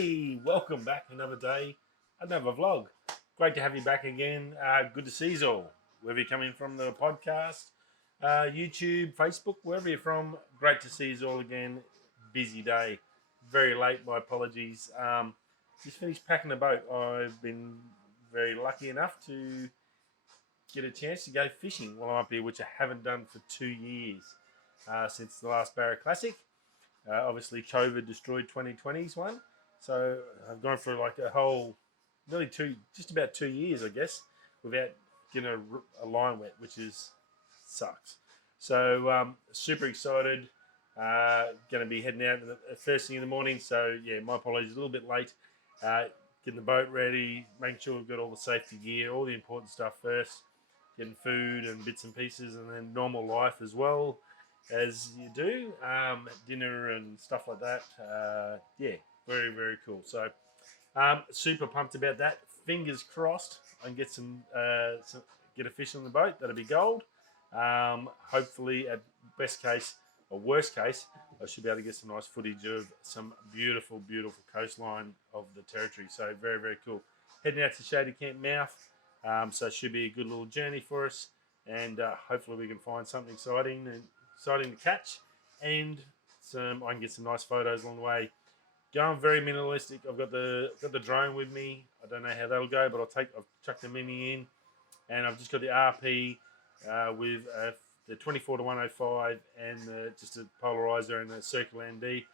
Hey, welcome back. Another day, another vlog. Great to have you back again. Good to see you all. Wherever you're coming from, the podcast, YouTube, Facebook, wherever you're from, great to see you all again. Busy day. Very late, my apologies. Just finished packing the boat. I've been very lucky enough to get a chance to go fishing while I'm up here, which I haven't done for 2 years since the last Barra Classic. Obviously, COVID destroyed 2020's one. So I've gone for like a whole, just about 2 years, I guess, without getting a line wet, which sucks. So super excited. Going to be heading out first thing in the morning. So yeah, my apologies, a little bit late. Getting the boat ready, making sure we've got all the safety gear, all the important stuff first. Getting food and bits and pieces, and then normal life as well as you do, dinner and stuff like that. Yeah, very, very cool. So super pumped about that. Fingers crossed I can get get a fish on the boat. That'll be gold. Hopefully at best case or worst case, I should be able to get some nice footage of some beautiful, beautiful coastline of the territory. So very, very cool. Heading out to Shady Camp Mouth. So it should be a good little journey for us, and hopefully we can find something exciting to catch, and I can get some nice photos along the way. Going very minimalistic. I've got the drone with me. I don't know how that'll go, but I've chucked the mini in, and I've just got the RP with the 24-105 and just a polarizer and a circular ND.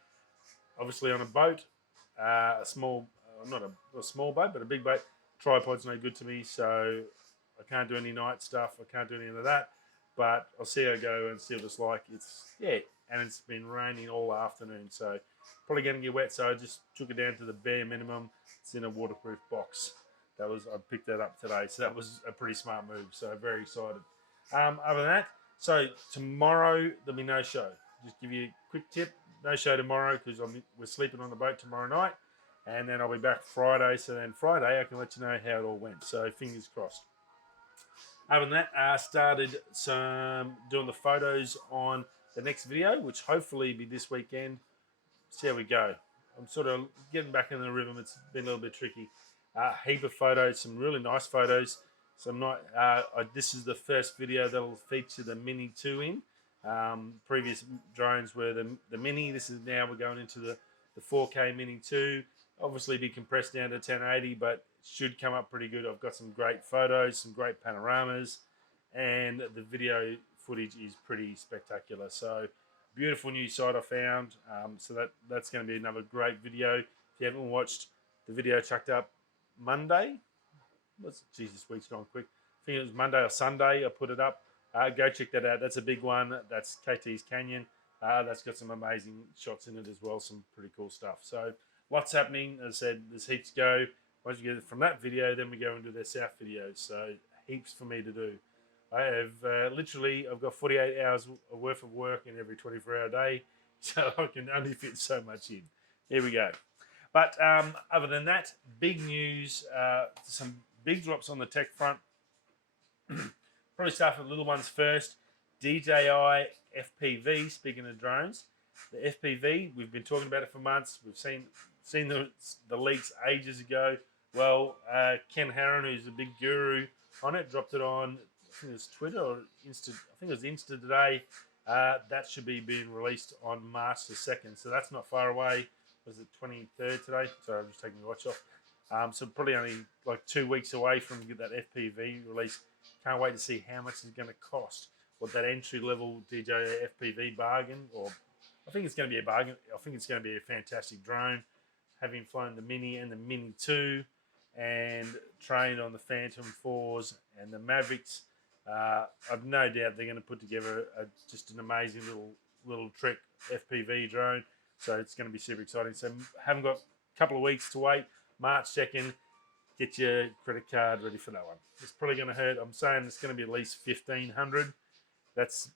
Obviously on a boat, a small, not a small boat, but a big boat. Tripod's no good to me, so I can't do any night stuff. I can't do any of that. But I'll see how I go and see what it's like. And it's been raining all afternoon, so probably going to get wet. So I just took it down to the bare minimum. It's in a waterproof box. I picked that up today, so that was a pretty smart move. So very excited. Other than that, so tomorrow there'll be no show. Just give you a quick tip: no show tomorrow because we're sleeping on the boat tomorrow night. And then I'll be back Friday. So then Friday I can let you know how it all went. So fingers crossed. Other than that, I started doing the photos on the next video, which hopefully be this weekend. See how we go. I'm sort of getting back in the rhythm. It's been a little bit tricky. Heap of photos, some really nice photos. This is the first video that'll feature the Mini 2 in. Previous drones were the Mini. This is now we're going into the 4K Mini 2. Obviously be compressed down to 1080, but should come up pretty good. I've got some great photos, some great panoramas, and the video footage is pretty spectacular. So beautiful new site I found. So that's going to be another great video. If you haven't watched the video chucked up Monday, Jesus, week's gone quick. I think it was Monday or Sunday I put it up. Go check that out. That's a big one. That's KT's Canyon. That's got some amazing shots in it as well. Some pretty cool stuff. So lots happening. As I said, there's heaps to go. Once you get it from that video, then we go into their south videos. So heaps for me to do. I have I've got 48 hours worth of work in every 24-hour day, so I can only fit so much in. Here we go. But other than that, big news. Some big drops on the tech front. Probably start with the little ones first. DJI FPV. Speaking of drones, the FPV. We've been talking about it for months. We've seen the leaks ages ago. Well, Ken Harron, who's a big guru on it, dropped it on, I think it was Twitter or Insta. I think it was Insta today. That should be being released on March the 2nd. So that's not far away. Was it 23rd today? Sorry, I'm just taking the watch off. So probably only like 2 weeks away from get that FPV release. Can't wait to see how much it's going to cost. What that entry-level DJI FPV bargain, or I think it's going to be a bargain. I think it's going to be a fantastic drone. Having flown the Mini and the Mini 2 and trained on the Phantom 4s and the Mavericks, I've no doubt they're going to put together just an amazing little trick FPV drone. So it's going to be super exciting. So haven't got a couple of weeks to wait. March 2nd, get your credit card ready for that one. It's probably going to hurt. I'm saying it's going to be at least $1,500. That's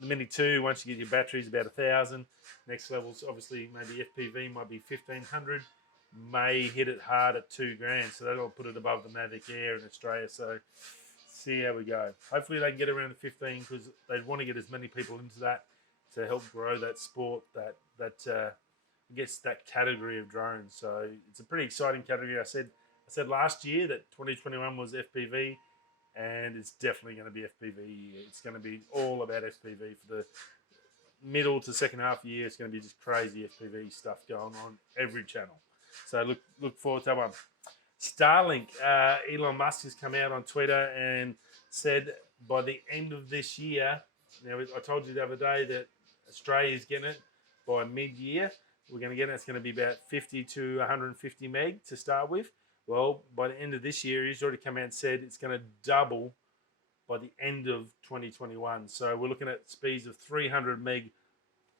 the Mini 2. Once you get your batteries, about $1,000. Next level's obviously maybe FPV might be $1,500. May hit it hard at $2,000. So that'll put it above the Mavic Air in Australia. So see how we go. Hopefully they can get around the 15 because they want to get as many people into that to help grow that sport, that gets that category of drones. So it's a pretty exciting category. I said last year that 2021 was FPV, and it's definitely going to be FPV. It's going to be all about FPV for the middle to second half of the year. It's going to be just crazy FPV stuff going on every channel. So look forward to that one. Starlink. Elon Musk has come out on Twitter and said by the end of this year. Now I told you the other day that Australia is getting it by mid-year. We're going to get it. It's going to be about 50 to 150 meg to start with. Well, by the end of this year, he's already come out and said it's going to double by the end of 2021. So we're looking at speeds of 300 meg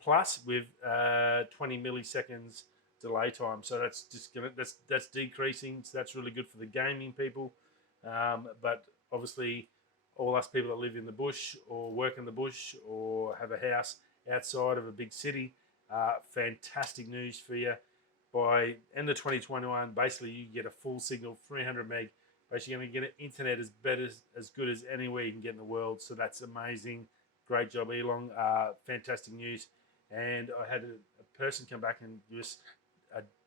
plus with 20 milliseconds delay time. So that's just that's decreasing. So that's really good for the gaming people. But obviously, all us people that live in the bush or work in the bush or have a house outside of a big city, fantastic news for you. By end of 2021, basically you get a full signal, 300 meg. Basically, you're going to get an internet as good as anywhere you can get in the world. So that's amazing. Great job, Elon. Fantastic news. And I had a person come back and just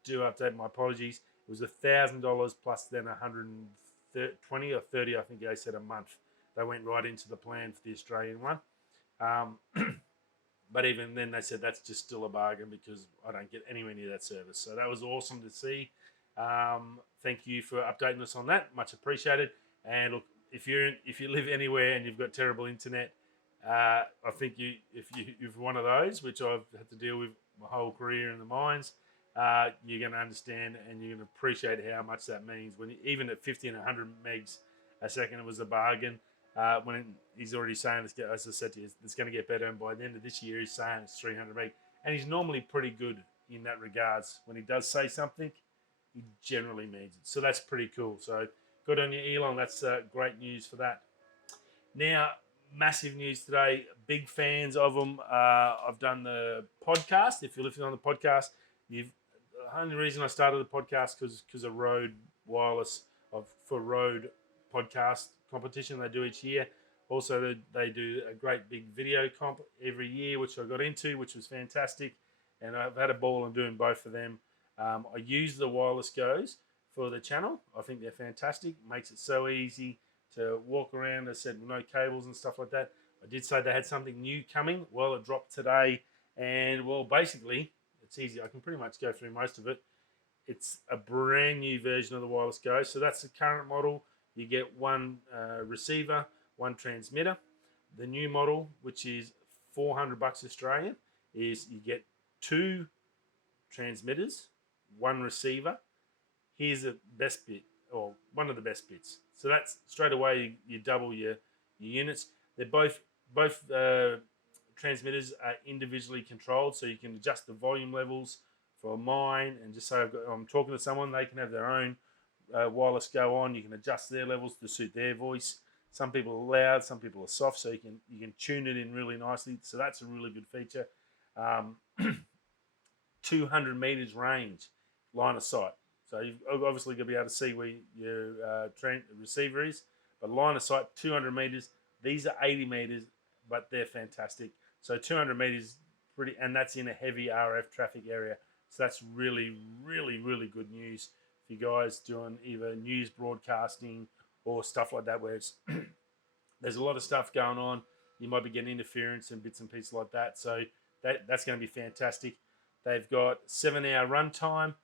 do update. My apologies. It was $1,000 plus then 120 or 30, I think they said, a month. They went right into the plan for the Australian one. But even then, they said that's just still a bargain because I don't get anywhere near that service. So that was awesome to see. Thank you for updating us on that. Much appreciated. And look, if you live anywhere and you've got terrible internet, I think if you're one of those, which I've had to deal with my whole career in the mines, you're going to understand and you're going to appreciate how much that means. When even at 50 and 100 megs a second, it was a bargain. When he's already saying, as I said to you, it's going to get better, and by the end of this year, he's saying it's 300 meg, and he's normally pretty good in that regards. When he does say something, he generally means it. So that's pretty cool. So good on you, Elon. That's great news for that. Now, massive news today. Big fans of them. I've done the podcast. If you're listening on the podcast, the only reason I started the podcast because of Rode Wireless for Rode podcast competition they do each year. Also, they do a great big video comp every year, which I got into, which was fantastic. And I've had a ball in doing both of them. I use the wireless goes for the channel. I think they're fantastic. Makes it so easy to walk around. I said no cables and stuff like that. I did say they had something new coming. Well, it dropped today. And, well, basically, it's easy. I can pretty much go through most of it. It's a brand new version of the wireless go. So that's the current model. You get one receiver, one transmitter. The new model, which is $400 Australian, is you get two transmitters, one receiver. Here's the best bit, or one of the best bits. So that's straight away you double your units. They're both transmitters are individually controlled, so you can adjust the volume levels for mine. And just say I'm talking to someone, they can have their own wireless go on. You can adjust their levels to suit their voice. Some people are loud, some people are soft, so you can tune it in really nicely. So that's a really good feature. 200 meters range, line of sight. So you've obviously going to be able to see where your receiver is, but line of sight 200 meters. These are 80 meters, but they're fantastic. So 200 meters, pretty, and that's in a heavy RF traffic area. So that's really, really, really good news for you guys doing either news broadcasting or stuff like that, where it's there's a lot of stuff going on. You might be getting interference and bits and pieces like that. So that's going to be fantastic. They've got 7-hour runtime.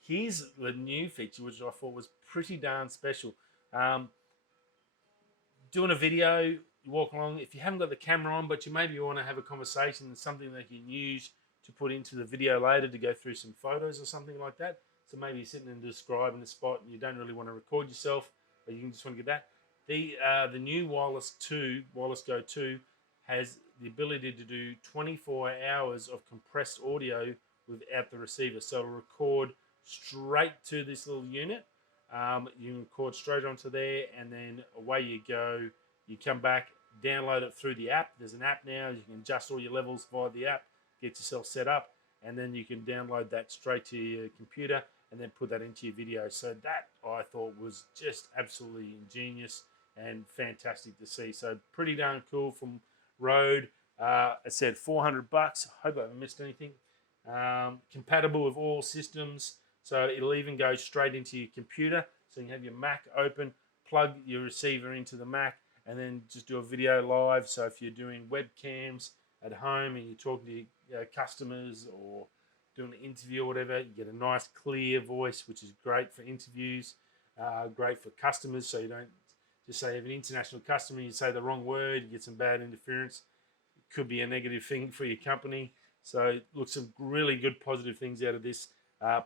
Here's the new feature, which I thought was pretty darn special. Doing a video, you walk along. If you haven't got the camera on, but you maybe want to have a conversation and something that you can use to put into the video later to go through some photos or something like that. So maybe you're sitting and describing a spot and you don't really want to record yourself, but you can just want to get that. The new Wireless Go 2, has the ability to do 24 hours of compressed audio without the receiver. So it'll record straight to this little unit. You can record straight onto there, and then away you go. You come back, download it through the app. There's an app now. You can adjust all your levels via the app, get yourself set up, and then you can download that straight to your computer and then put that into your video. So that, I thought, was just absolutely ingenious and fantastic to see. So pretty darn cool from Rode. I said $400. I hope I haven't missed anything. compatible with all systems. So it'll even go straight into your computer. So you can have your Mac open, plug your receiver into the Mac, and then just do a video live. So if you're doing webcams at home and you're talking to your customers or doing an interview or whatever, you get a nice clear voice, which is great for interviews, great for customers. So you don't just say you have an international customer, you say the wrong word, you get some bad interference. It could be a negative thing for your company. So look, some really good positive things out of this.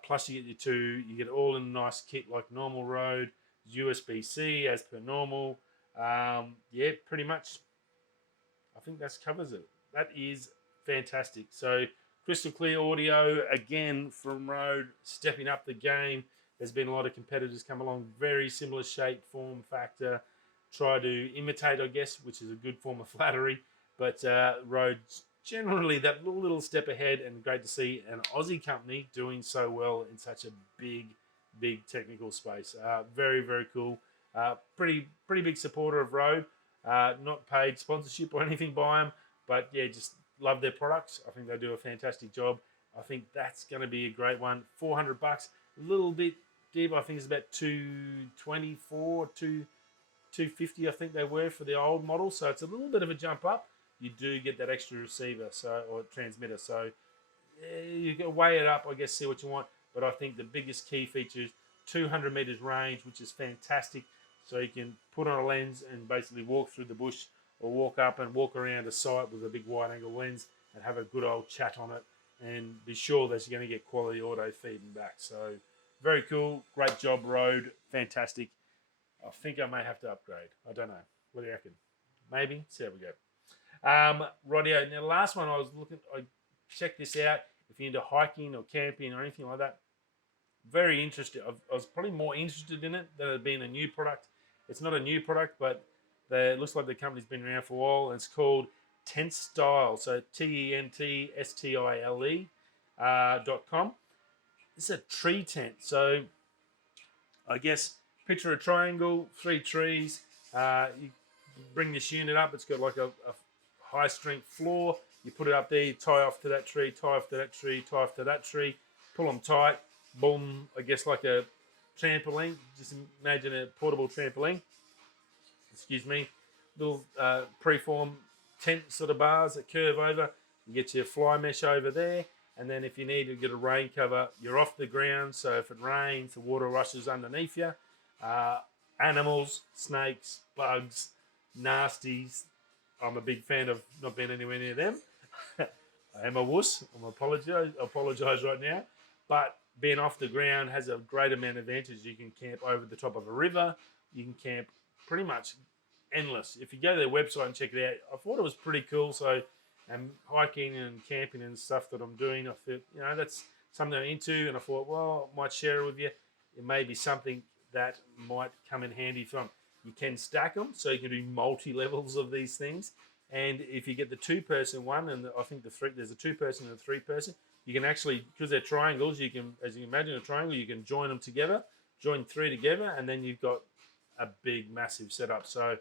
Plus you get you get all in a nice kit like normal Rode, USB-C as per normal. Yeah, pretty much. I think that covers it. That is fantastic. So crystal clear audio again from Rode, stepping up the game. There's been a lot of competitors come along, very similar shape, form, factor, try to imitate, I guess, which is a good form of flattery. But Rode's generally that little step ahead, and great to see an Aussie company doing so well in such a big technical space. Very, very cool. Pretty big supporter of Rode. Not paid sponsorship or anything by them, but yeah, just love their products. I think they do a fantastic job. I think that's going to be a great one. $400, a little bit deep. I think it's about 224, 250. I think they were for the old model. So it's a little bit of a jump up. You do get that extra receiver, or transmitter. So you can weigh it up, I guess, see what you want. But I think the biggest key feature is 200 meters range, which is fantastic. So you can put on a lens and basically walk through the bush or walk up and walk around a site with a big wide angle lens and have a good old chat on it and be sure that you're going to get quality auto feeding back. So very cool. Great job, Rode. Fantastic. I think I may have to upgrade. I don't know. What do you reckon? Maybe. See how we go. Rightio. Now, the last one I checked this out. If you're into hiking or camping or anything like that, very interested. I was probably more interested in it than it being a new product. It's not a new product, but it looks like the company's been around for a while. And it's called Tentstile. So TENTSTILE.com. It's a tree tent. So I guess picture a triangle, 3 trees. You bring this unit up. It's got like a high strength floor. You put it up there, you tie off to that tree, tie off to that tree, tie off to that tree, pull them tight, boom, I guess like a trampoline. Just imagine a portable trampoline. Excuse me. Little preform tent sort of bars that curve over. You get your fly mesh over there. And then if you need to get a rain cover, you're off the ground. So if it rains, the water rushes underneath you. Animals, snakes, bugs, nasties. I'm a big fan of not being anywhere near them. I am a wuss. I apologise right now. But being off the ground has a great amount of advantage. You can camp over the top of a river. You can camp pretty much endless. If you go to their website and check it out, I thought it was pretty cool. So hiking and camping and stuff that I'm doing, I thought, that's something I'm into. And I thought, well, I might share it with you. It may be something that might come in handy from. You can stack them, so you can do multi-levels of these things. And if you get the 2-person one, and I think there's a 2-person and a 3-person, you can actually, because they're triangles, you can, as you can imagine a triangle, you can join them together, join 3 together, and then you've got a big, massive setup. So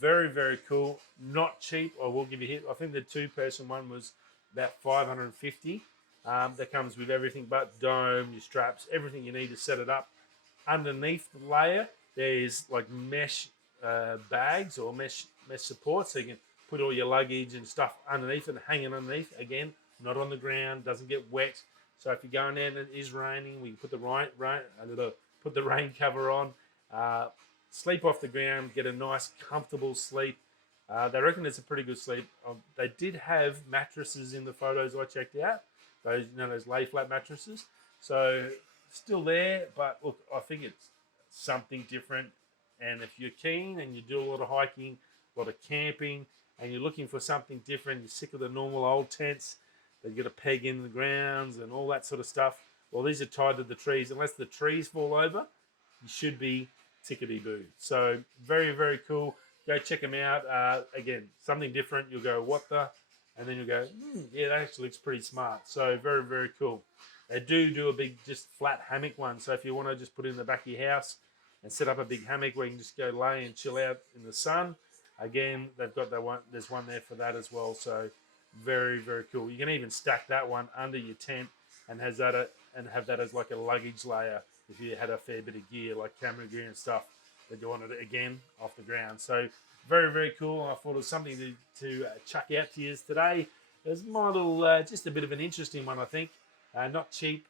very, very cool. Not cheap. I will give you a hit. I think the 2-person one was about $550. That comes with everything but dome, your straps, everything you need to set it up. Underneath the layer, there's like mesh bags or mesh support, so you can put all your luggage and stuff underneath and hanging underneath. Again, not on the ground, doesn't get wet. So if you're going there and it is raining, we can put the rain cover on, sleep off the ground, get a nice comfortable sleep. They reckon it's a pretty good sleep. They did have mattresses in the photos I checked out, those lay flat mattresses. So still there, but look, I think it's something different. And if you're keen and you do a lot of hiking, a lot of camping, and you're looking for something different, you're sick of the normal old tents, they get a peg in the grounds and all that sort of stuff. Well, these are tied to the trees. Unless the trees fall over, you should be tickety-boo. So very, very cool. Go check them out. Again, something different. You'll go, what the? And then you'll go, yeah, that actually looks pretty smart. So very, very cool. They do a big, just flat hammock one. So if you want to just put it in the back of your house and set up a big hammock where you can just go lay and chill out in the sun, again, they've got that one. There's one there for that as well. So Very, very cool. You can even stack that one under your tent and and have that as like a luggage layer if you had a fair bit of gear like camera gear and stuff that you wanted it again off the ground. So very, very cool. I thought it was something to chuck out to you today. There's model just a bit of an interesting one, I think. Not cheap,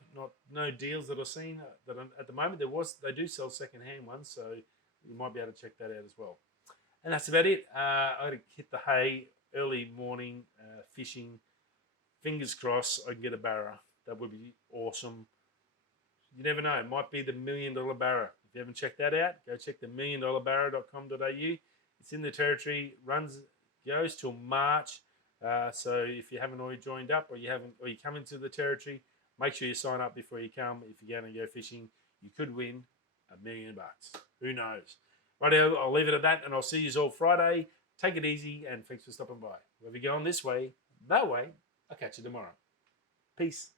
no deals that I've seen at the moment. They do sell second-hand ones, so you might be able to check that out as well. And that's about it. I got to hit the hay early morning fishing. Fingers crossed I can get a barra. That would be awesome. You never know. It might be the $1 million barra. If you haven't checked that out, go check the $1milliondollarbarra.com.au. It's in the territory. Goes till March. So if you haven't already joined up or you come into the territory, make sure you sign up before you come. If you're going to go fishing, you could win $1 million. Who knows? Righto, I'll leave it at that, and I'll see you all Friday. Take it easy, and thanks for stopping by. Wherever you're going this way, that way, I'll catch you tomorrow. Peace.